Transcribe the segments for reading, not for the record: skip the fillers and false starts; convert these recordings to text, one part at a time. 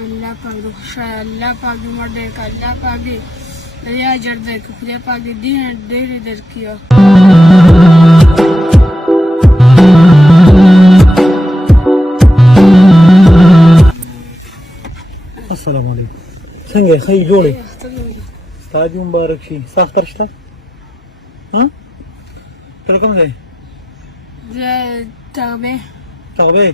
الله پاک د خوشحال الله پاک د مړ دی که الله پاک دی د دې اجر دی که خدای پاک د دین ډېرې درکړي. السلام علیکم. څنګه یې؟ ښه یې؟ جوړ یې؟ ستا دې مبارک شي. ستا اختر شته؟ ته کوم ځای؟ زه تغبې. تغبې؟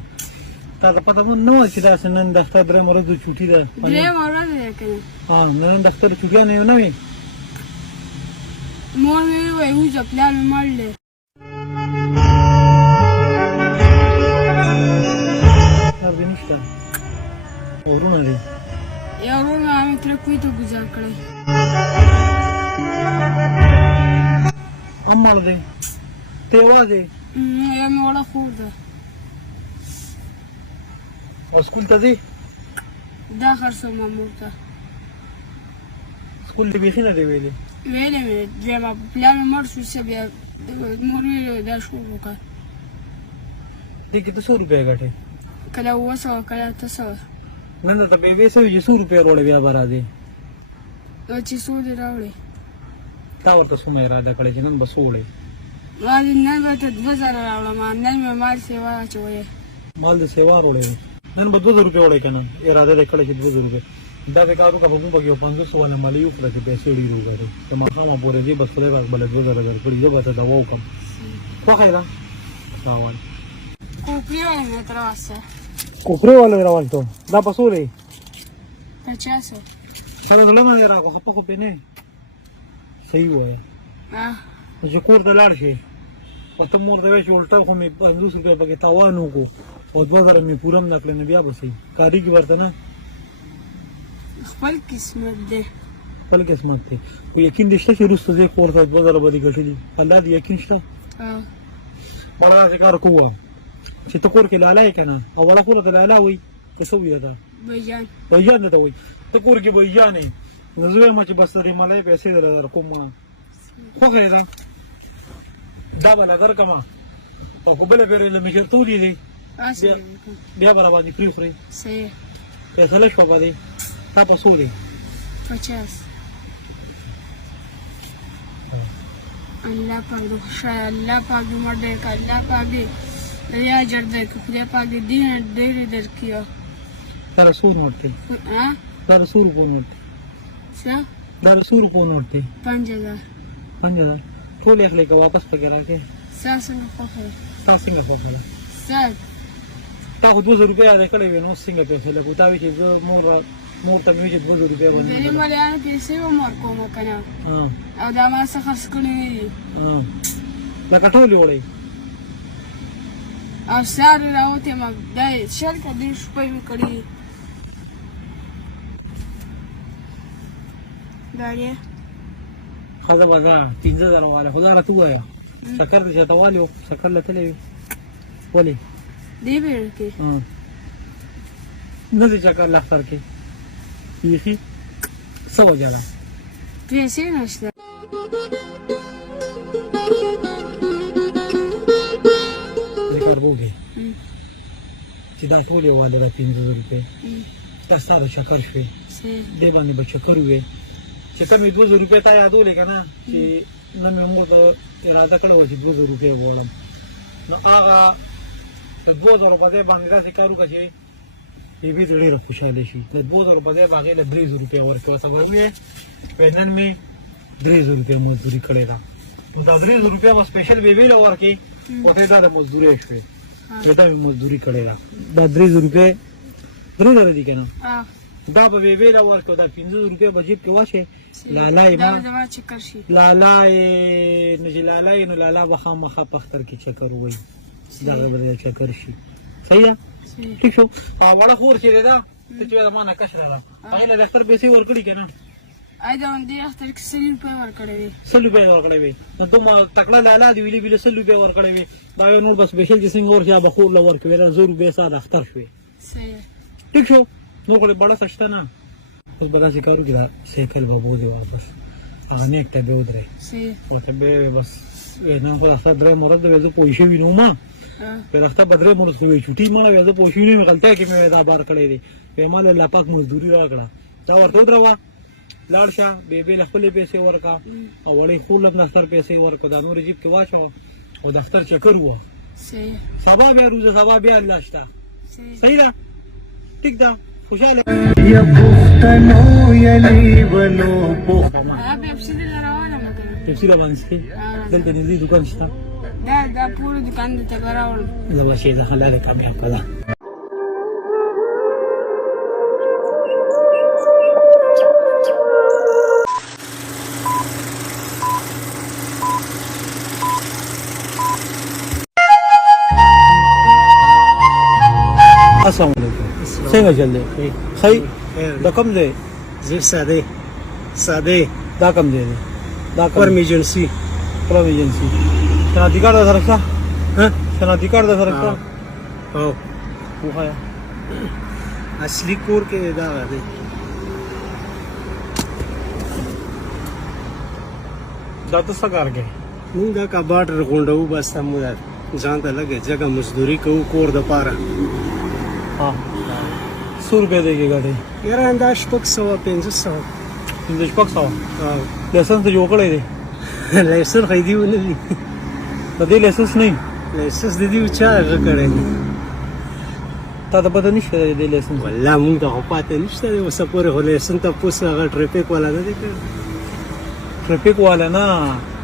تا ته پته نه وه چې داسې نن د اختر درېیمه ورځ چوټي ده؟ درېیمه ورځ دی که نه؟ نن د اختر چوټیانې نه وي؟ مور مې وویل وځه پلار مې مړ دی. پلار دې نشته؟ ورونه دي؟ یو ورور مې هغه مې تره کوی ته ګزار کړی. هم مړ دی؟ ته یوازې؟ یو مې وړه خور ده. او سکول ته ځې؟ دا خرڅوم مور ته. سکول دې بیخي نه دی ویلې؟ ویلې مې دویمه پلار مې مړ شو چې بیا مور ویلې دا شروع وکړه. دې کې ته 100 روپۍ ګټې؟ کله 700 کله 800. نن درته بېبې څه وي چې 100 روپۍ راوړې بیا به راځې؟ دا چې څو دې راوړې تا ورته څومره اراده کړې چې نن به څه وړې؟ ما دې نن به ته 2000 راوړم. نن مې مال سیوا اچوی. مال دې سیوا وړې نن به 2000 روپۍ وړې که نه؟ اراده دې کړې چې 2000 روپۍ. دا دې کار وکړه په موږ پکې یو 500 والا مالي وکړه چې پیسې ډېرې وګټې. د ماښامه پورې دې بس خدای پاک بله 2000 درکړي. زه به ته دوا وکړم. خوښه یې ده؟ سلام علیکم. کوپری والا مې تر واسه کوپری والا یې راوالتو. دا په څو دی؟ 50. سره زړه مې دې راکړو خپه خو پې نه یې. صحیح ووایه. نو چې کور ته لاړ شې او ته مور ته وایې چې الټا خو مې 50 روپۍ پکې تاوان وکړو او 2000 مې پوره هم نه کړې نو بیا به صحیح کارېږي ورته نه؟ خپل قسمت دی. خپل قسمت دی. خو یقین دې شته چې وروسته ځې کور ته 2000 به دې ګټلي؟ الله دې یقین شته؟ مړه داسې کار کوه چې ته کور کې لالا یې که نه او وړه خوله ته لالا وایي که څه وایي ته؟ بهجان. بهجان درته وایي. ته کور کې بهجان یې نو زه وایم چې بس دې ملۍ پیسې درله درکوم مړه. خوښه یې ده؟ دا به نه درکړمه او که بله پېرې له مشرتولې دی بیا به راباندې پرېخورې. صحیح. فیصله شوه به دې. تا په څو دی؟ 50. الله پاک د خوشحال الله پاک د مړ دی که الله پاک دی د دې اجر دی که خدای پاک د دین ډېرې درکړي. دا د 100 نوټ دی؟ دا د 100 روپو نوټ دی؟ څه؟ دا د 100 روپو نوټ دی. 5000. 5000 ټول یې اخلې که واپس پکې راکړې؟ ستا څنګه خوښه ده؟ ستا څنګه خوښه ده؟ ستا تا خو 200 روپۍ یادې کړې وې نو اوس څنګه پیسې لګو؟ تا وایي چې زه مور ته مې وایي چې 200 روپۍ ونه درې ملیانو پیسې به م ورکوم که نه او دا ما څه خرڅ کړي نه دي لکه ټولې وړې او سهار راوتې یم دا یې 100 که 150 روپۍ مې کړي دي. ګاډی ښځه به ده 15000 والی خو دا راته ووایه شکر دې چېرته والی و شکر له تللی وي ولې؟ دې بیړه کې نه دې چکر له اختر کې بیخي څه وجه ده؟ پیسې نشته. دې کار وکړې چې دا ټول یې والی ده 15000 روپۍ دا ستا د چکر شوې دې باندې به چکر وې چې ته مې 200 روپۍ تا یادولې که نه چې نن مې مور ته اراده کړې وه چې 200 روپۍ غواړم نو هغه د 2000 په ځای باندې داسې کار وکړه چې بېبي دې ډېره خوشحاله شي. د 2000 په ځای به هغې له 300 روپۍ ورکړې ورته به ویې وایي نن مې 300 روپۍ مزدوري کړې ده نو دا 300 روپۍ به سپېشل بېبي له ورکړې ورته دا د مزدورۍ شوې دا مې مزدوري کړې ده. دا 300 روپۍ 3000 دي که نه دا به بېبې له ورکړو دا 500 روپۍ به جیب کې واچې لالا یې لالا یې نو چې لالا یې نو لالا به خامخا په اختر کې چکر ووایي دغه به دی چکر شي. صحیح ده؟ ټیک شو. وړه خور چې دی ده ته چې زما نه کشره ده هغې له د اختر پیسې ورکړي که نه؟ دا دې اختر کې 100 روپۍ ورکړې وې 100 روپۍ ورکړې وې نو دومره تکړه لالا دې ویلې ویلې 100 روپۍ ورکړې وې دا یو نور به سپېشل چې څنګه ورشي به خور له ورکړې 100 روپۍ ستا د اختر شوې. صحیح. ټیک شو. نو خو بړه څه شته نه اوس به داسې کار وکړي دا سایکل به بوځې واپس هغه نیک ته بیا ودرې ورته بیا بس نن خو د اختر درېیمه ورځ ده زه پوه شوي نه وم پرې اختر به درېیمه ورځ ته وایي چوټي مړه بیا زه پوه شوي نه یم غلطۍ کې مې دا بار کړی دی په مال الله پاک مزدوري راکړه دا ورته دروا لاړ شه بیبي خپل پیسې ورکا او وړي خو لږ نستر پیسې ورکو دا نور جیب کې واچو او دفتر چکر وو سبا به روزه سبا به الله شتا صحیح ده ټیک ده خوشاله یا پښتنو یلی ولو پیپسي دې راوړم پیپسي را باندې دلته نږدې دکان شته دا پوره دکان دې ته راوړم زه به شي ځه حلاله کامیاب کړه السلام علیکم څنګه چل دی خی دا کوم دی زه ساده دا کوم دی دا کوم ایمرجنسی شناختی کارت سره شته ها شناختی کارت سره شته او وخایا اصلي کور کې دا دی دا تاسو کار کوي موږ دا کباټر غونډو بس موږ ځان ته لګي ځکه مزدوري کوو کور د پاره ها 100 روپے دیږي ګاډي یاره انداز 500 د شپږ سو لایسنس ته جوړ کړی دی لایسنس خې دی ونه دی د دې لایسنس نه لایسنس د دې چا هغه کړی تا ته پته نشته د دې لایسنس والله موږ ته پته نشته اوس پورې هو لایسنس ته پوس هغه ټریفیک والا نه دی کړ ټریفیک والا نه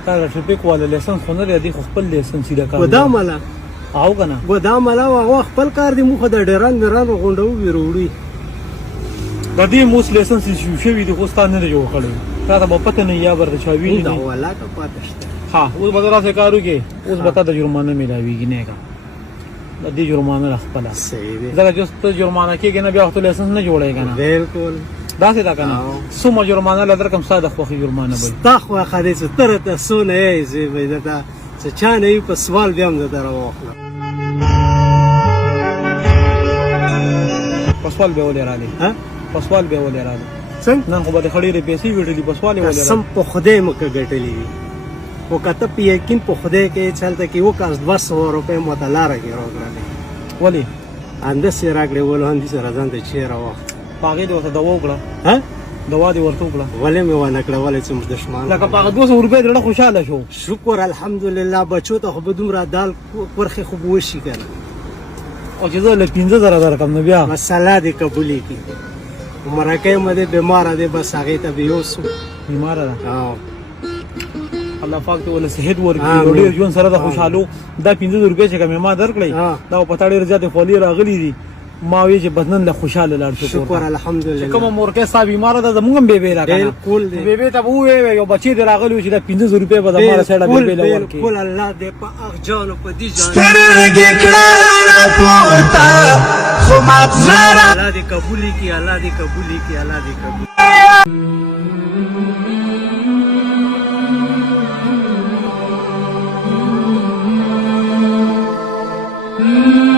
تا ټریفیک والا لایسنس خو نه لري خو خپل لایسنس یې دا ګدام والا او کنه ګدام والا هغه خپل کار دی موږ د ډیران غونډو ویروړي د دې موس لایسنس شوی دی خو ستانه نه جوړ کړی تا ته پته نه یا ورته چاوی دا والا ته پته شته ها اوس بدلا سے کارو کې اوس بتا د جرمانه ملاویږي نه کا د دې جرمانه خپل صحیح دی دا چې ته جرمانه کې نه بیا خپل لایسنس نه جوړای کنه بالکل دا څه دا کنه سوم جرمانه لدر کوم ساده خو جرمانه وي تا خو خدای څه تر ته سونه یې زی وې دا څه چا نه په سوال بیا هم دا راوخله پسوال به ولې راځي ها پسوال به ولې راځي څنګه نن خو به خړې پیسې ویډلې پسوال ولې راځي سم په خدای مکه ګټلې او کته په یقین په خدای کې چلته کې وکاس 200 روپے متلاره کې راغله ولې انده سي راګړې ول هندي سره ځان ته چیرې وخت پاګې دوه دوا وکړه ها دوا دې ورته وکړه ولې مې ونه کړه ولې چې دشمن لکه پاګه 200 روپے ډېر خوشاله شو شکر الحمدلله بچو ته خو دومره دال ورخه خو وشي کنه او چې زه له 15000 درکم نو بیا مساله دې قبولې کی مرکه مده بیمار ده بس هغه ته بیوسو بیمار ده او الله پاک ته ول صحت ورکړي ډېر ژوند سره د خوشحالو دا 500 روپے چې کوم ما درکړي دا په تاړي رضا ته فولي راغلي دي ما وی چې بدنن له خوشاله لاړ شو شکر الحمدلله کوم مورکه صاحب بیمار ده زمونږ بیبي راکنه بالکل دی بیبي ته وې یو بچی دی راغلی چې دا 500 روپے به زماره سره بیبي له ورکړي بالکل الله دې په اخ جان په دې جان سترګې کړه پورته خو مغزره الله دې قبول کی الله دې قبول کی الله دې قبول Mm-hmm.